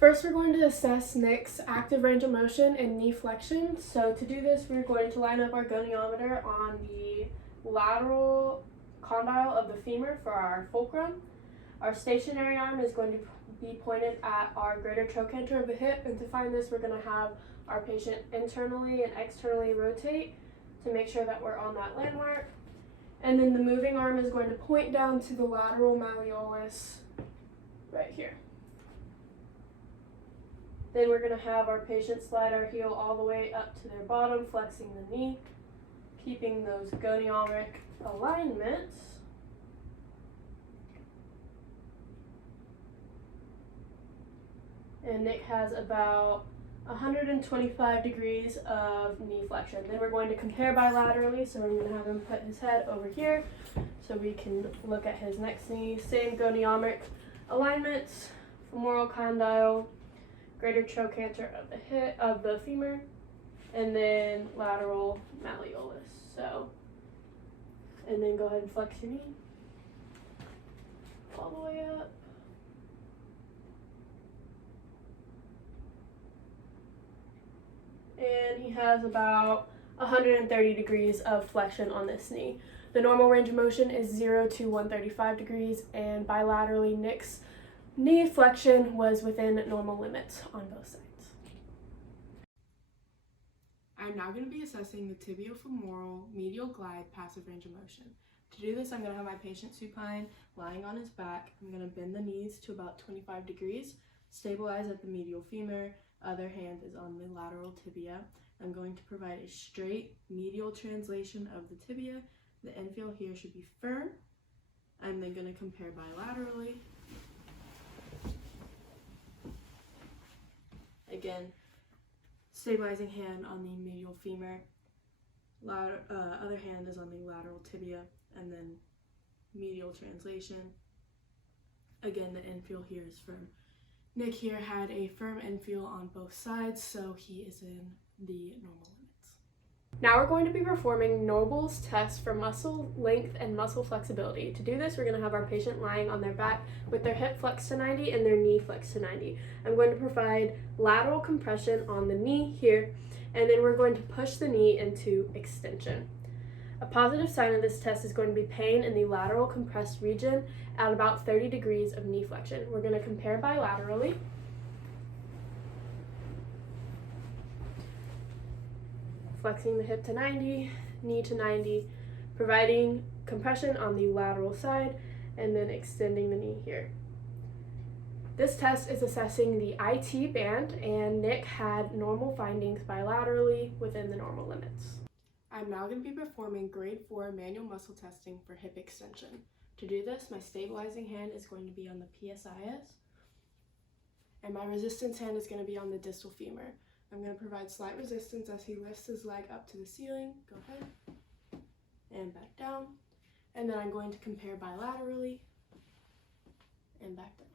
First, we're going to assess Nick's active range of motion and knee flexion. So to do this, we're going to line up our goniometer on the lateral condyle of the femur for our fulcrum. Our stationary arm is going to be pointed at our greater trochanter of the hip, and to find this, we're going to have our patient internally and externally rotate to make sure that we're on that landmark. And then the moving arm is going to point down to the lateral malleolus right here. Then we're going to have our patient slide our heel all the way up to their bottom, flexing the knee, keeping those goniometric alignments. And Nick has about 125 degrees of knee flexion. Then we're going to compare bilaterally, so I'm going to have him put his head over here so we can look at his next knee. Same goniometric alignments, femoral condyle, greater trochanter of the hip of the femur, and then lateral malleolus. So, and then go ahead and flex your knee all the way up. And he has about 130 degrees of flexion on this knee. The normal range of motion is 0 to 135 degrees, and bilaterally Nick's knee flexion was within normal limits on both sides. I'm now going to be assessing the tibiofemoral medial glide passive range of motion. To do this, I'm going to have my patient supine lying on his back. I'm going to bend the knees to about 25 degrees, stabilize at the medial femur, other hand is on the lateral tibia. I'm going to provide a straight medial translation of the tibia. The infield here should be firm. I'm then going to compare bilaterally. Again, stabilizing hand on the medial femur, other hand is on the lateral tibia, and then medial translation. Again, the infield here is firm. Nick here had a firm infield on both sides, so he is in the normal limits. Now we're going to be performing Nobel's test for muscle length and muscle flexibility. To do this, we're going to have our patient lying on their back with their hip flexed to 90 and their knee flexed to 90. I'm going to provide lateral compression on the knee here, and then we're going to push the knee into extension. A positive sign of this test is going to be pain in the lateral compressed region at about 30 degrees of knee flexion. We're going to compare bilaterally. Flexing the hip to 90, knee to 90, providing compression on the lateral side, and then extending the knee here. This test is assessing the IT band, and Nick had normal findings bilaterally within the normal limits. I'm now going to be performing grade 4 manual muscle testing for hip extension. To do this, my stabilizing hand is going to be on the PSIS, and my resistance hand is going to be on the distal femur. I'm going to provide slight resistance as he lifts his leg up to the ceiling. Go ahead. And back down. And then I'm going to compare bilaterally and back down.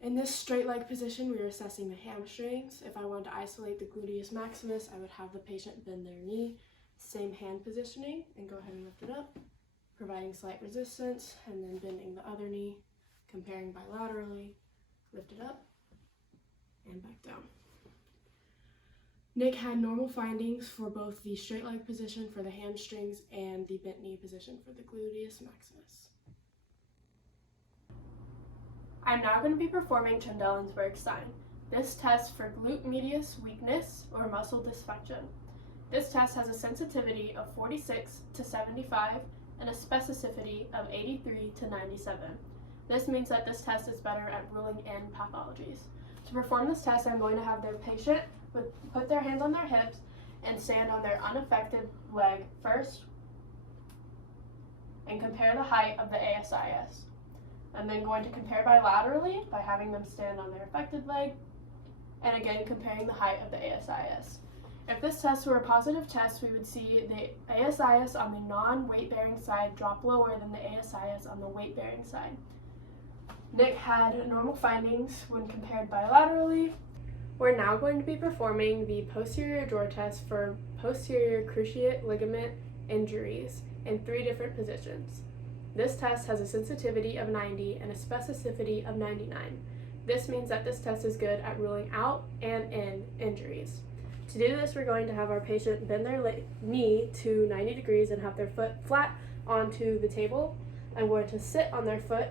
In this straight leg position, we are assessing the hamstrings. If I wanted to isolate the gluteus maximus, I would have the patient bend their knee. Same hand positioning, and go ahead and lift it up, providing slight resistance, and then bending the other knee, comparing bilaterally, lift it up, and back down. Nick had normal findings for both the straight leg position for the hamstrings and the bent knee position for the gluteus maximus. I'm now going to be performing Trendelenburg sign. This test for glute medius weakness or muscle dysfunction. This test has a sensitivity of 46 to 75 and a specificity of 83 to 97. This means that this test is better at ruling in pathologies. To perform this test, I'm going to have their patient put their hands on their hips and stand on their unaffected leg first and compare the height of the ASIS. I'm then going to compare bilaterally by having them stand on their affected leg and again comparing the height of the ASIS. If this test were a positive test, we would see the ASIS on the non-weight-bearing side drop lower than the ASIS on the weight-bearing side. Nick had normal findings when compared bilaterally. We're now going to be performing the posterior drawer test for posterior cruciate ligament injuries in 3 different positions. This test has a sensitivity of 90 and a specificity of 99. This means that this test is good at ruling out and in injuries. To do this, we're going to have our patient bend their knee to 90 degrees and have their foot flat onto the table. I'm going to sit on their foot,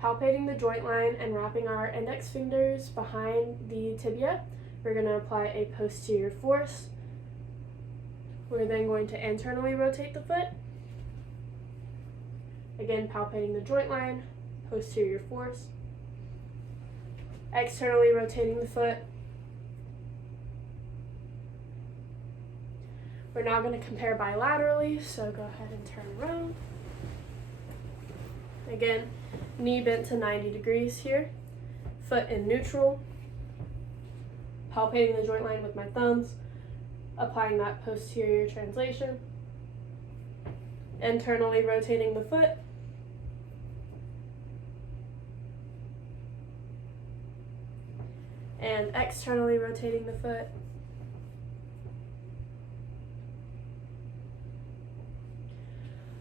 palpating the joint line and wrapping our index fingers behind the tibia. We're going to apply a posterior force. We're then going to internally rotate the foot. Again, palpating the joint line, posterior force. Externally rotating the foot. We're now going to compare bilaterally, so go ahead and turn around. Again, knee bent to 90 degrees here, foot in neutral, palpating the joint line with my thumbs, applying that posterior translation, internally rotating the foot, and externally rotating the foot.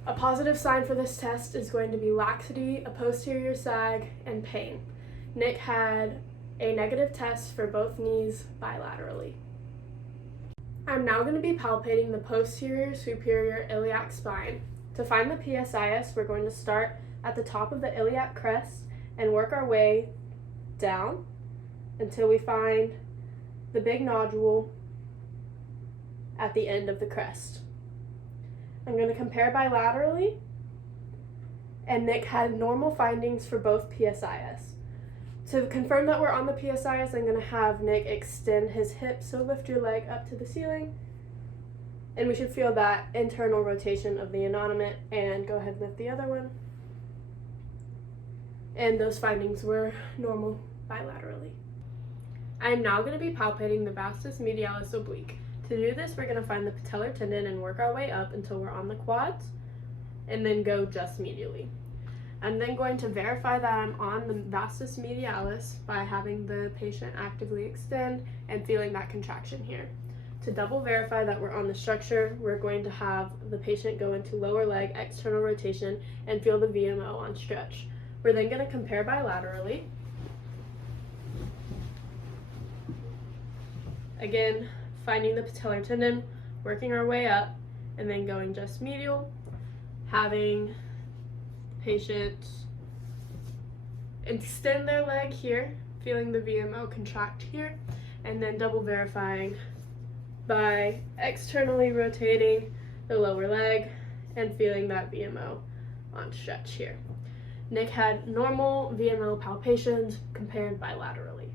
A positive sign for this test is going to be laxity, a posterior sag, and pain. Nick had a negative test for both knees bilaterally. I'm now going to be palpating the posterior superior iliac spine. To find the PSIS, we're going to start at the top of the iliac crest and work our way down until we find the big nodule at the end of the crest. I'm going to compare bilaterally, and Nick had normal findings for both PSIS. To confirm that we're on the PSIS, I'm going to have Nick extend his hip, so lift your leg up to the ceiling, and we should feel that internal rotation of the innominate, and go ahead and lift the other one. And those findings were normal bilaterally. I am now going to be palpating the Vastus medialis oblique. To do this, we're going to find the patellar tendon and work our way up until we're on the quads, and then go just medially. I'm then going to verify that I'm on the vastus medialis by having the patient actively extend and feeling that contraction here. To double verify that we're on the structure, we're going to have the patient go into lower leg external rotation and feel the VMO on stretch. We're then going to compare bilaterally. Again, finding the patellar tendon, working our way up, and then going just medial, having patient extend their leg here, feeling the VMO contract here, and then double verifying by externally rotating the lower leg and feeling that VMO on stretch here. Nick had normal VMO palpations compared bilaterally.